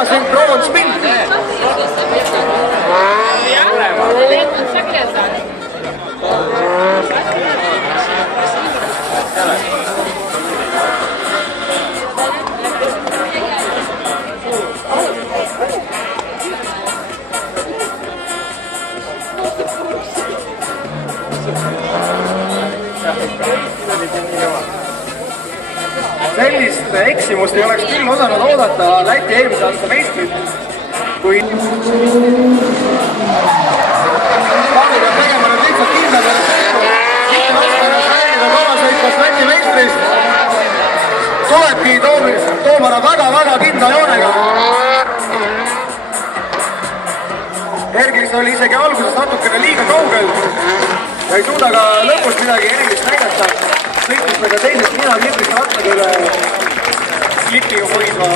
ja sünkroonspinn. Sellist eksimust ei oleks küll osanud oodata Läti eelmise aasta meistrid, kui Paali peab tegema nüüd lihtsalt kindla peale seeru. Mitte vastavalt räägida kolmasõitvast Läti meistrist. Tulebki toomana väga kindla joonega. Ergis oli isegi alguses natukene liiga kaugel ja ei suuda ka lõpus midagi erilist näidata. Sõitis me ka teisest 4 meetrist rattaga üle klipiga hoidma